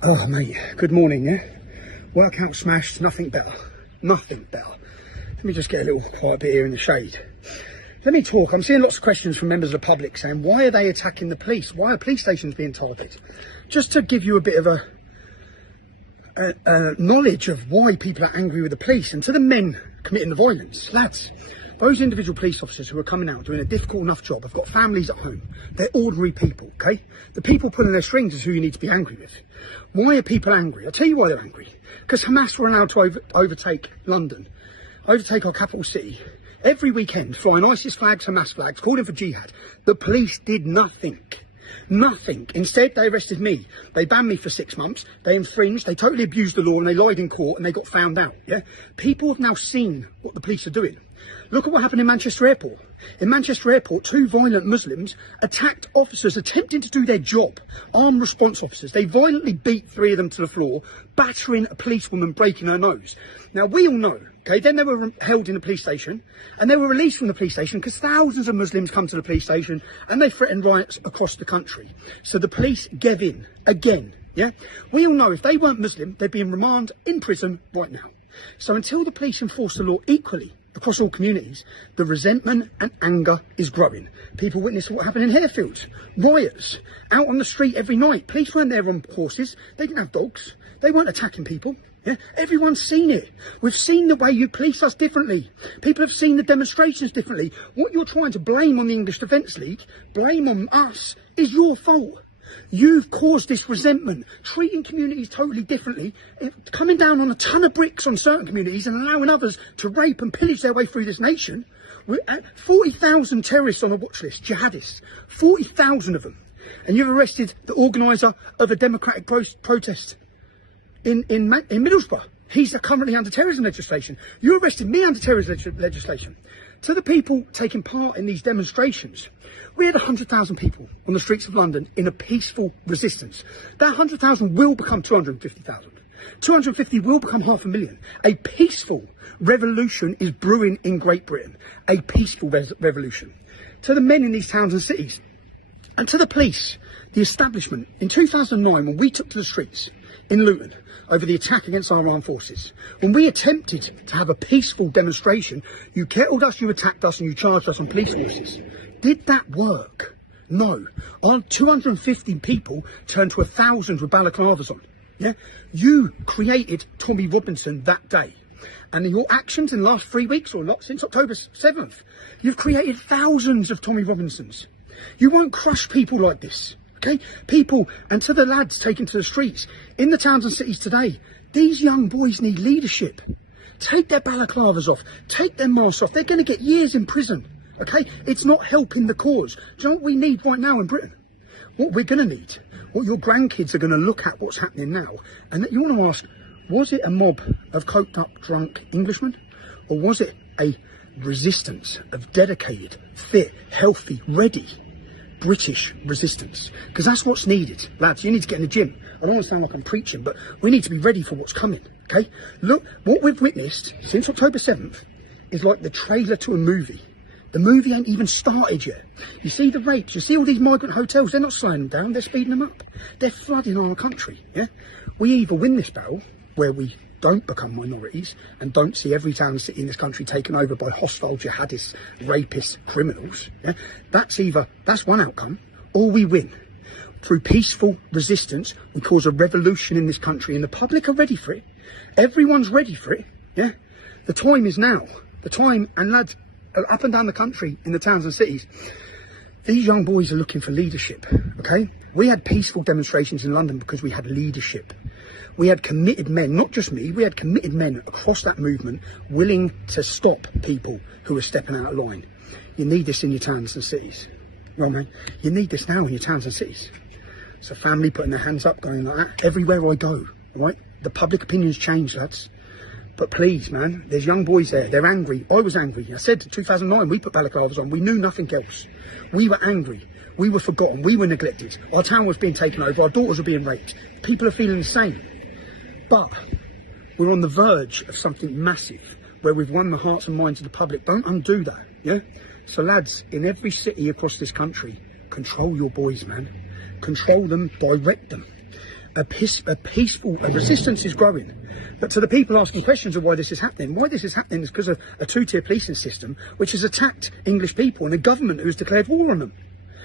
Oh, mate, good morning, yeah? Workout smashed, nothing better. Nothing better. Let me just get a little quiet bit here in the shade. Let me talk. I'm seeing lots of questions from members of the public saying, why are they attacking the police? Why are police stations being targeted? Just to give you a bit of a knowledge of why people are angry with the police, and to the men committing the violence, lads, those individual police officers who are coming out doing a difficult enough job have got families at home. They're ordinary people, okay? The people pulling their strings is who you need to be angry with. Why are people angry? I'll tell you why they're angry. Because Hamas were allowed to overtake London, overtake our capital city, every weekend, flying ISIS flags, Hamas flags, calling for jihad. The police did nothing. Nothing. Instead, they arrested me. They banned me for 6 months. They infringed. They totally abused the law and they lied in court and they got found out. Yeah. People have now seen what the police are doing. Look at what happened in Manchester Airport. In Manchester Airport, 2 violent Muslims attacked officers attempting to do their job. Armed response officers. They violently beat 3 of them to the floor, battering a policewoman, breaking her nose. Now, we all know, okay, then they were held in the police station and they were released from the police station because thousands of Muslims come to the police station and they threatened riots across the country. So the police gave in again. Yeah, we all know if they weren't Muslim, they'd be in remand in prison right now. So until the police enforce the law equally across all communities, the resentment and anger is growing. People witness what happened in Harefields, riots, out on the street every night. Police weren't there on horses, they didn't have dogs, they weren't attacking people. Yeah? Everyone's seen it. We've seen the way you police us differently. People have seen the demonstrations differently. What you're trying to blame on the English Defence League, blame on us, is your fault. You've caused this resentment, treating communities totally differently, coming down on a ton of bricks on certain communities and allowing others to rape and pillage their way through this nation. We're at 40,000 terrorists on a watch list, jihadists, 40,000 of them. And you've arrested the organiser of a democratic protest in Middlesbrough. He's currently under terrorism legislation. You arrested me under terrorism legislation. To the people taking part in these demonstrations, we had 100,000 people on the streets of London in a peaceful resistance. That 100,000 will become 250,000. 250 will become 500,000. A peaceful revolution is brewing in Great Britain. A peaceful revolution. To the men in these towns and cities, and to the police, the establishment, in 2009, when we took to the streets in Luton over the attack against our armed forces, when we attempted to have a peaceful demonstration, you kettled us, you attacked us, and you charged us on police forces. Did that work? No. Our 250 people turned to 1,000 with balaclavas on. Yeah? You created Tommy Robinson that day. And in your actions in the last 3 weeks, or since October 7th, you've created thousands of Tommy Robinsons. You won't crush people like this. Okay, people, and to the lads taken to the streets in the towns and cities today, these young boys need leadership. Take their balaclavas off, take their masks off. They're going to get years in prison. Okay, it's not helping the cause. Do you know what we need right now in Britain? What we're going to need, what your grandkids are going to look at what's happening now, and that you want to ask, was it a mob of coked up, drunk Englishmen, or was it a resistance of dedicated, fit, healthy, ready British resistance? Because that's what's needed. Lads, you need to get in the gym. I don't want to sound like I'm preaching, but we need to be ready for what's coming, okay? Look, what we've witnessed since October 7th is like the trailer to a movie. The movie ain't even started yet. You see the rapes, you see all these migrant hotels, they're not slowing them down, they're speeding them up. They're flooding our country, yeah? We either win this battle, where we don't become minorities and don't see every town and city in this country taken over by hostile jihadists, rapists, criminals. Yeah? That's one outcome, or we win. Through peaceful resistance, we cause a revolution in this country, and the public are ready for it. Everyone's ready for it. Yeah, the time is now. The time, and lads, up and down the country in the towns and cities, these young boys are looking for leadership. Okay, we had peaceful demonstrations in London because we had leadership. We had committed men, not just me, we had committed men across that movement willing to stop people who are stepping out of line. You need this in your towns and cities. Well, man, you need this now in your towns and cities. So family putting their hands up, going like that, everywhere I go, right? The public opinion's changed, lads. But please, man, there's young boys there, they're angry. I was angry. I said in 2009, we put balaclavas on, we knew nothing else. We were angry, we were forgotten, we were neglected. Our town was being taken over, our daughters were being raped. People are feeling the same. But we're on the verge of something massive, where we've won the hearts and minds of the public. Don't undo that, yeah? So lads, in every city across this country, control your boys, man. Control them, direct them. a peaceful resistance is growing. But to the people asking questions of why this is happening is because of a two-tier policing system which has attacked English people, and a government who has declared war on them,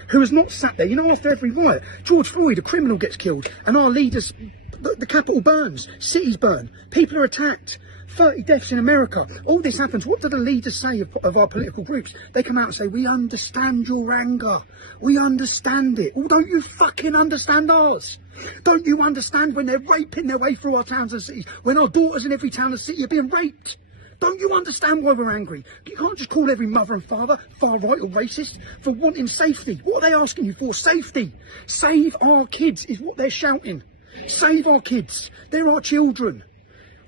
who has not sat there. You know, after every riot, George Floyd, a criminal, gets killed, and our leaders, the Capitol burns, cities burn, people are attacked. 30 deaths in America. All this happens. What do the leaders say of our political groups? They come out and say, we understand your anger. We understand it. Well, don't you fucking understand ours? Don't you understand when they're raping their way through our towns and cities? When our daughters in every town and city are being raped? Don't you understand why we're angry? You can't just call every mother and father far right or racist for wanting safety. What are they asking you for? Safety. Save our kids is what they're shouting. Save our kids. They're our children.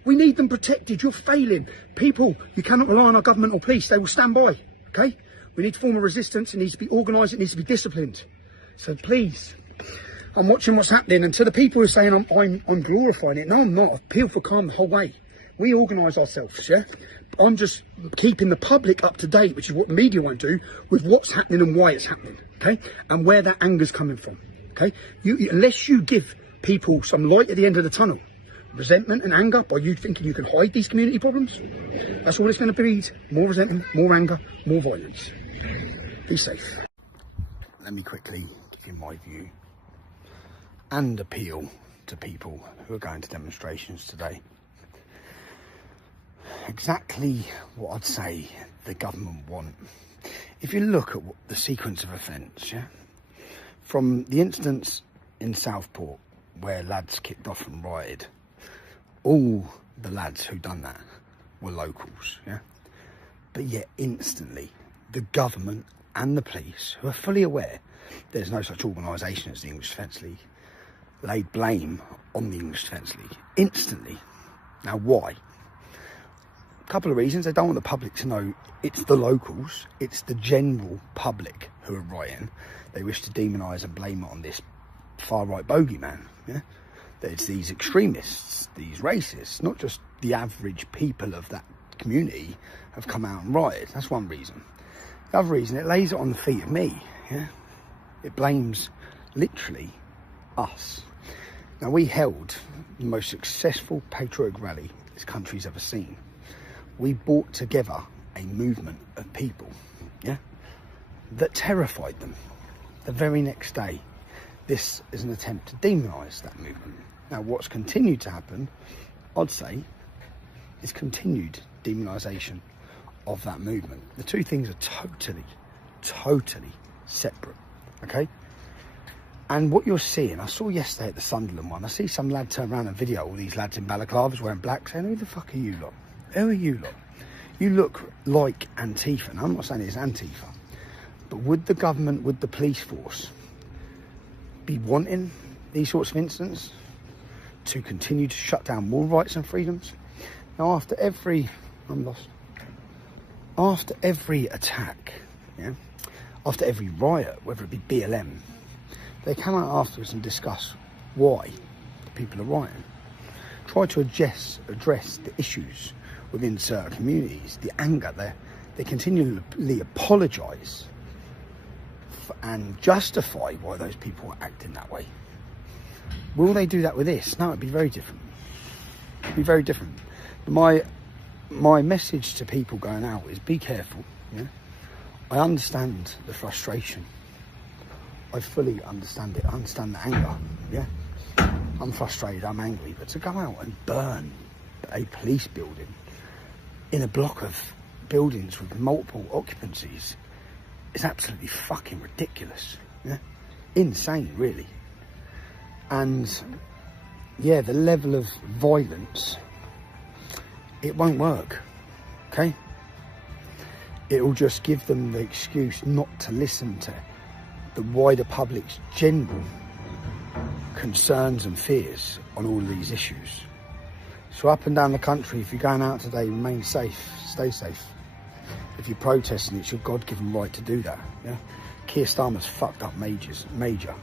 We need them protected. You're failing. People, you cannot rely on our government or police. They will stand by, okay? We need to form a resistance. It needs to be organised. It needs to be disciplined. So please, I'm watching what's happening. And to the people who are saying I'm glorifying it, no, I'm not. I've appealed for calm the whole way. We organise ourselves, yeah? I'm just keeping the public up to date, which is what the media won't do, with what's happening and why it's happening, okay? And where that anger's coming from, okay? Unless you give people some light at the end of the tunnel, resentment and anger by you thinking you can hide these community problems, that's all it's going to breed. More resentment, more anger, more violence. Be safe. Let me quickly give you my view and appeal to people who are going to demonstrations today. Exactly what I'd say the government want. If you look at the sequence of events, yeah, from the incidents in Southport where lads kicked off and rioted, all the lads who done that were locals, yeah? But yet instantly, the government and the police, who are fully aware there's no such organisation as the English Defence League, laid blame on the English Defence League. Instantly. Now, why? A couple of reasons. They don't want the public to know it's the locals, it's the general public who are rioting. They wish to demonise and blame it on this far-right bogeyman, yeah? There's these extremists, these racists, not just the average people of that community have come out and rioted. That's one reason. The other reason, it lays it on the feet of me, yeah? It blames, literally, us. Now, we held the most successful patriotic rally this country's ever seen. We brought together a movement of people, yeah, that terrified them. The very next day, this is an attempt to demonise that movement. Now, what's continued to happen, I'd say, is continued demonisation of that movement. The two things are totally separate, okay? And what you're seeing, I saw yesterday at the Sunderland one, I see some lad turn around and video all these lads in balaclavas wearing black, saying, who the fuck are you lot? Who are you lot? You look like Antifa. Now, I'm not saying it's Antifa, but would the government, would the police force be wanting these sorts of incidents to continue to shut down more rights and freedoms? Now, after every attack, yeah, after every riot, whether it be BLM, they come out afterwards and discuss why the people are rioting, try to address the issues within certain communities, the anger. They continually apologise and justify why those people are acting that way. Will they do that with this? No, it'd be very different. It'd be very different. My message to people going out is be careful, yeah? I understand the frustration. I fully understand it. I understand the anger, yeah? I'm frustrated, I'm angry, but to go out and burn a police building in a block of buildings with multiple occupancies is absolutely fucking ridiculous, yeah? Insane, really. And yeah, the level of violence, it won't work, okay? It will just give them the excuse not to listen to the wider public's general concerns and fears on all of these issues. So up and down the country, if you're going out today, remain safe, stay safe. If you're protesting, it's your God-given right to do that, yeah? Keir Starmer's fucked up major.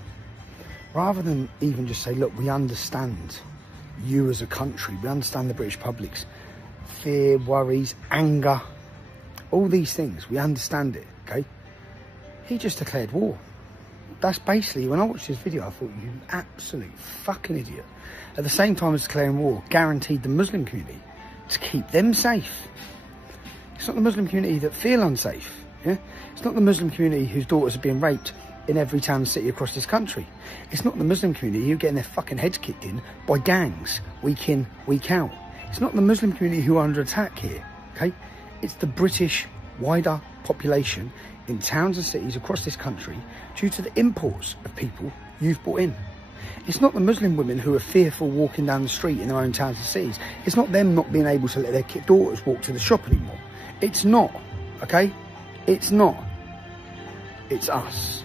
Rather than even just say, look, we understand you as a country, we understand the British public's fear, worries, anger, all these things, we understand it, okay? He just declared war. that's basically, when I watched this video, I thought, you absolute fucking idiot. At the same time as declaring war, guaranteed the Muslim community to keep them safe. It's not the Muslim community that feel unsafe. Yeah? It's not the Muslim community whose daughters are being raped in every town and city across this country. It's not the Muslim community who are getting their fucking heads kicked in by gangs, week in, week out. It's not the Muslim community who are under attack here, okay? It's the British wider population in towns and cities across this country due to the imports of people you've brought in. It's not the Muslim women who are fearful walking down the street in their own towns and cities. It's not them not being able to let their daughters walk to the shop anymore. It's not, okay? It's not. It's us.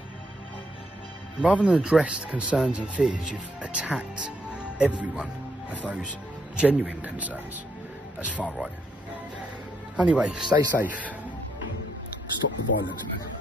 Rather than address the concerns and fears, you've attacked every one of those genuine concerns as far right. Anyway, stay safe. Stop the violence, man.